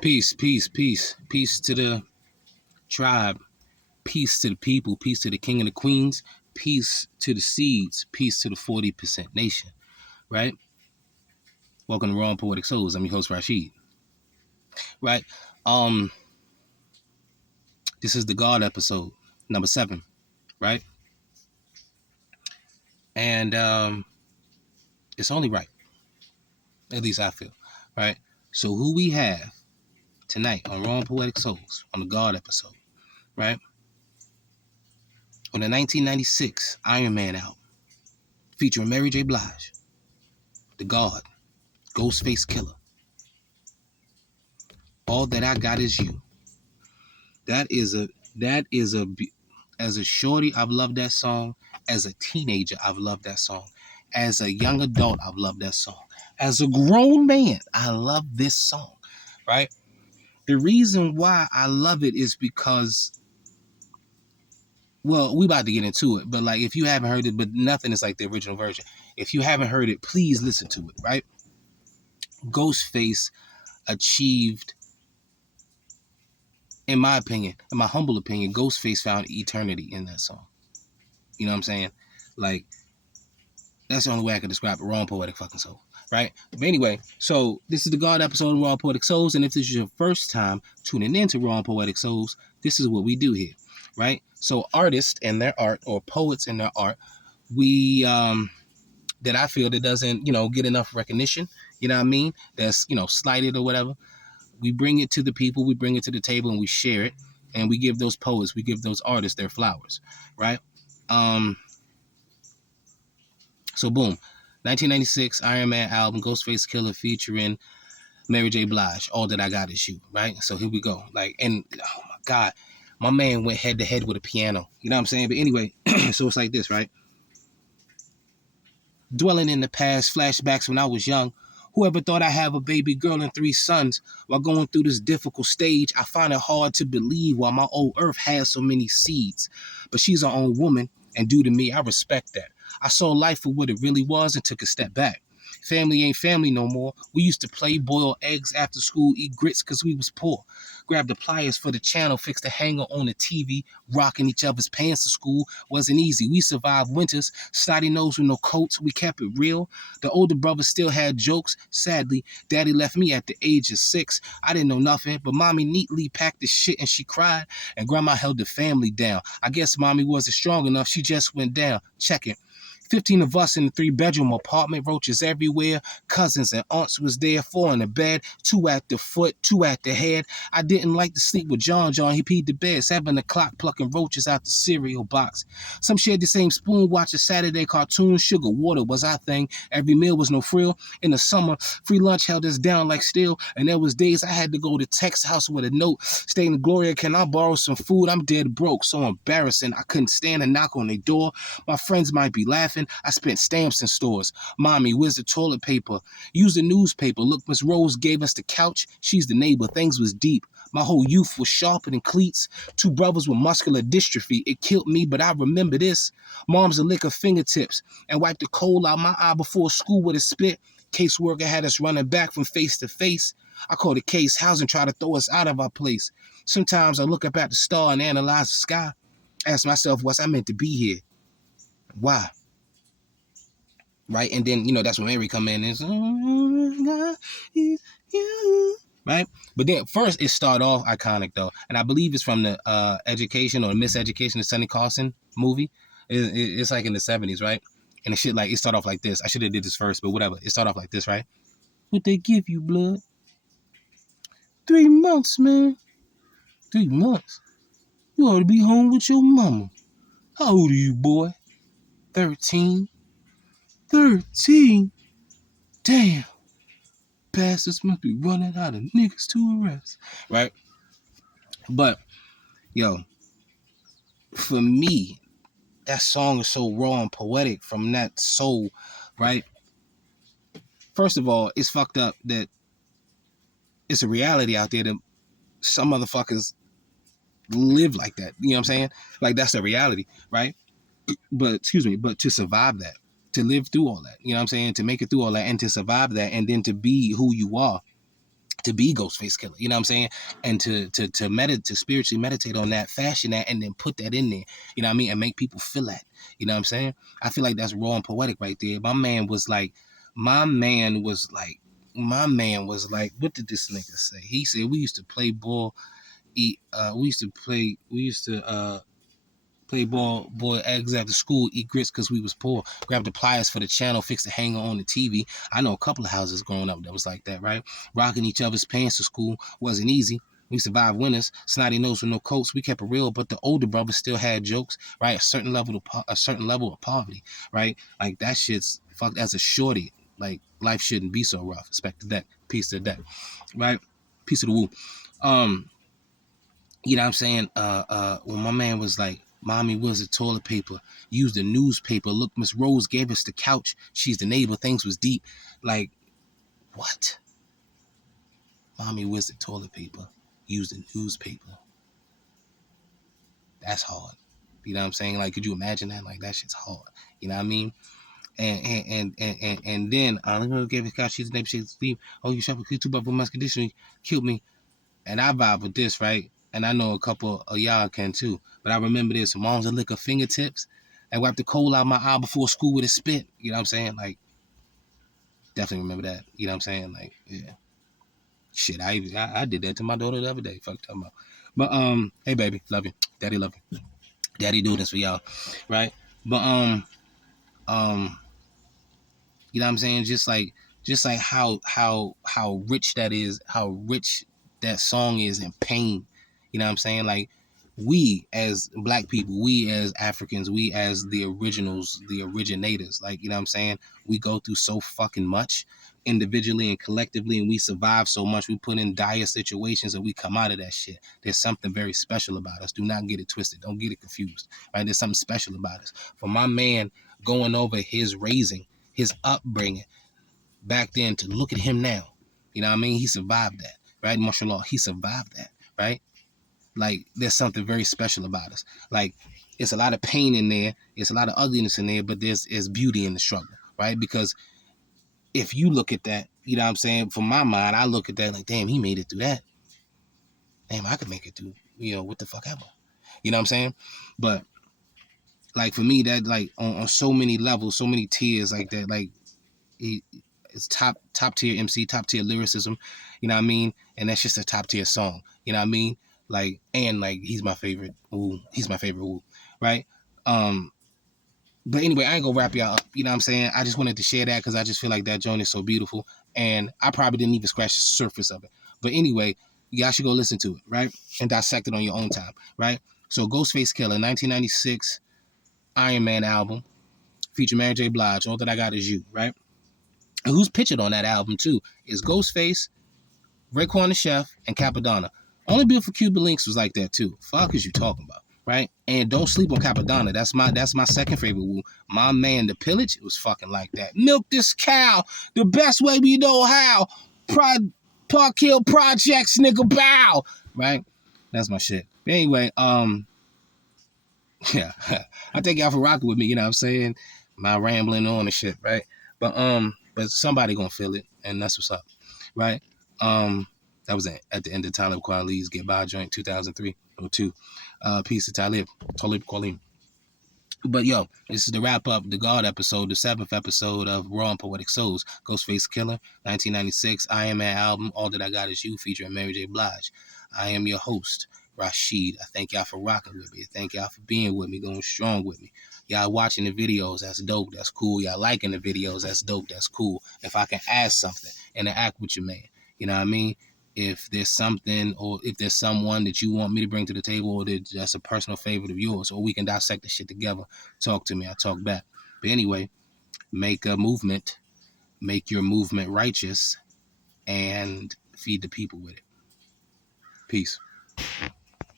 Peace, peace, peace. Peace to the tribe. Peace to the people. Peace to the king and the queens. Peace to the seeds. Peace to the 40% nation. Right? Welcome to Raw and Poetic Souls. I'm your host, Rashid. Right? This is the God episode, number 7. Right? And it's only right. At least I feel. Right? So who we have tonight on Raw and Poetic Souls on the God episode. Right? On the 1996 Ironman album, featuring Mary J. Blige, the God, Ghostface Killa. All that I got is you. That is a as a shorty, I've loved that song. As a teenager, I've loved that song. As a young adult, I've loved that song. As a grown man, I love this song, right? The reason why I love it is because, well, we about to get into it, but like if you haven't heard it, but nothing is like the original version. If you haven't heard it, please listen to it, right? Ghostface achieved, in my opinion, in my humble opinion, Ghostface found eternity in that song. You know what I'm saying? Like, that's the only way I can describe it. Raw and Poetic fucking Soul, right? But anyway, so this is the God episode of Raw and Poetic Souls, and if this is your first time tuning into Raw and Poetic Souls, this is what we do here, right? So artists and their art, or poets and their art, we, that I feel that doesn't, get enough recognition, you know what I mean? That's, slighted or whatever. We bring it to the people, we bring it to the table, and we share it, and we give those poets, we give those artists their flowers, right? So boom, 1996 Ironman album, Ghostface Killa featuring Mary J. Blige, All That I Got Is You, right? So here we go. Like, and oh my God, my man went head to head with a piano. You know what I'm saying? But anyway, so it's like this, right? Dwelling in the past, flashbacks when I was young. Whoever thought I'd have a baby girl and 3 sons while going through this difficult stage? I find it hard to believe why my old earth has so many seeds. But she's her own woman, and due to me, I respect that. I saw life for what it really was and took a step back. Family ain't family no more. We used to play, boil eggs after school, eat grits because we was poor. Grab the pliers for the channel, fix the hanger on the TV, rocking each other's pants to school. Wasn't easy. We survived winters, snotty nose with no coats. We kept it real. The older brother still had jokes. Sadly, daddy left me at the age of 6. I didn't know nothing, but mommy neatly packed the shit and she cried, and grandma held the family down. I guess mommy wasn't strong enough. She just went down. Check it. 15 of us in a 3-bedroom apartment, roaches everywhere. Cousins and aunts was there, 4 in the bed, 2 at the foot, 2 at the head. I didn't like to sleep with John. He peed the bed, 7 o'clock, plucking roaches out the cereal box. Some shared the same spoon, watching Saturday cartoons. Sugar water was our thing. Every meal was no frill. In the summer, free lunch held us down like steel. And there was days I had to go to Tech's house with a note stating, Gloria, can I borrow some food? I'm dead broke. So embarrassing. I couldn't stand to knock on their door. My friends might be laughing. I spent stamps in stores. Mommy, where's the toilet paper? Use the newspaper. Look, Miss Rose gave us the couch. She's the neighbor. Things was deep. My whole youth was sharper than cleats. 2 brothers with muscular dystrophy. It killed me, but I remember this. Mom's a lick her fingertips and wiped the coal out my eye before school with a spit. Caseworker had us running back from face to face. I called the case house and tried to throw us out of our place. Sometimes I look up at the star and analyze the sky. Ask myself, what's I meant to be here? Why? Right? And then, that's when Mary come in and says, oh, God, it's you. Right? But then first it started off iconic though. And I believe it's from the Education or Miseducation, the Sonny Carson movie. It's like in the 70s, right? And it started off like this. I should have did this first, but whatever. It started off like this, right? What they give you, blood? 3 months, man. 3 months. You ought to be home with your mama. How old are you, boy? 13. 13? Damn. Bastards must be running out of niggas to arrest. Right? But, for me, that song is so raw and poetic from that soul, right? First of all, it's fucked up that it's a reality out there that some motherfuckers live like that. You know what I'm saying? Like, that's the reality, right? But to survive that, to live through all that, you know what I'm saying? To make it through all that and to survive that and then to be who you are to be Ghostface Killer, you know what I'm saying? And to spiritually meditate on that, fashion that, and then put that in there, you know what I mean? And make people feel that, you know what I'm saying? I feel like that's raw and poetic right there. My man was like, what did this nigga say? He said, we used to play ball, we used to play ball eggs after school, eat grits because we was poor, grab the pliers for the channel, fix the hanger on the TV. I know a couple of houses growing up that was like that, right? Rocking each other's pants to school wasn't easy. We survived winters, snotty nose with no coats. We kept it real, but the older brothers still had jokes, right? A certain level of poverty, right? Like that shit's fucked as a shorty. Like life shouldn't be so rough. Respect to that. Peace to that, right? Peace to the woo. You know what I'm saying? When my man was like, Mommy was the toilet paper, use the newspaper. Look, Miss Rose gave us the couch. She's the neighbor. Things was deep. Like, what? Mommy was the toilet paper, use the newspaper. That's hard. You know what I'm saying? Like, could you imagine that? Like, that shit's hard. You know what I mean? And then let me give the couch. She's the neighbor. She's sleep. Oh, you shop a two buck for my condition. Killed me. And I vibe with this, right? And I know a couple of y'all can too. But I remember this. Mom's a lick of fingertips and wipe the coal out of my eye before school with a spit. You know what I'm saying? Like, definitely remember that. You know what I'm saying? Like, yeah. Shit, I did that to my daughter the other day. Fuck talking about. But hey baby, love you. Daddy love you. Daddy doing this for y'all. Right? But um you know what I'm saying? Just like how rich that is, how rich that song is in pain. You know what I'm saying? Like we as black people, we as Africans, we as the originals, the originators, like, you know what I'm saying? We go through so fucking much individually and collectively, and we survive so much. We put in dire situations and we come out of that shit. There's something very special about us. Do not get it twisted. Don't get it confused. Right? There's something special about us. For my man going over his raising, his upbringing back then, to look at him now. You know what I mean? He survived that, right? Mashallah, he survived that, right? Like, there's something very special about us. Like, it's a lot of pain in there. It's a lot of ugliness in there, but there's beauty in the struggle, right? Because if you look at that, you know what I'm saying? From my mind, I look at that like, damn, he made it through that. Damn, I could make it through, what the fuck ever. You know what I'm saying? But, like, for me, that, like, on so many levels, so many tiers, like that, like, it's top tier MC, top tier lyricism, you know what I mean? And that's just a top tier song, you know what I mean? Like, and like, he's my favorite. Ooh, he's my favorite. Ooh, right? But anyway, I ain't gonna wrap y'all up. You know what I'm saying? I just wanted to share that because I just feel like that joint is so beautiful, and I probably didn't even scratch the surface of it. But anyway, y'all should go listen to it, right? And dissect it on your own time, right? So, Ghostface Killer, 1996 Ironman album, featuring Mary J. Blige. All that I got is you, right? And who's pictured on that album too is Ghostface, Raekwon the Chef, and Capadonna. Only Beautiful Cuban Links was like that too. Fuck is you talking about, right? And don't sleep on Capadonna. That's my second favorite woo. My man, the Pillage, it was fucking like that. Milk this cow the best way we know how. Park Hill Projects, nigga, bow. Right? That's my shit. But anyway, yeah, I thank y'all for rocking with me. You know what I'm saying? My rambling on and shit, right? But somebody gonna feel it, and that's what's up, right? That was at the end of Talib Kweli's Get By joint, 2003 or 2. Peace to Talib Kweli. But yo, this is the wrap up, the God episode, the 7th episode of Raw and Poetic Souls, Ghostface Killer, 1996, Ironman album, All That I Got Is You, featuring Mary J. Blige. I am your host, Rashid. I thank y'all for rocking with me. I thank y'all for being with me, going strong with me. Y'all watching the videos, that's dope, that's cool. Y'all liking the videos, that's dope, that's cool. If I can add something, interact with your man, you know what I mean? If there's something, or if there's someone that you want me to bring to the table, or that's a personal favorite of yours, or we can dissect the shit together, talk to me, I talk back. But anyway, make a movement, make your movement righteous, and feed the people with it. Peace.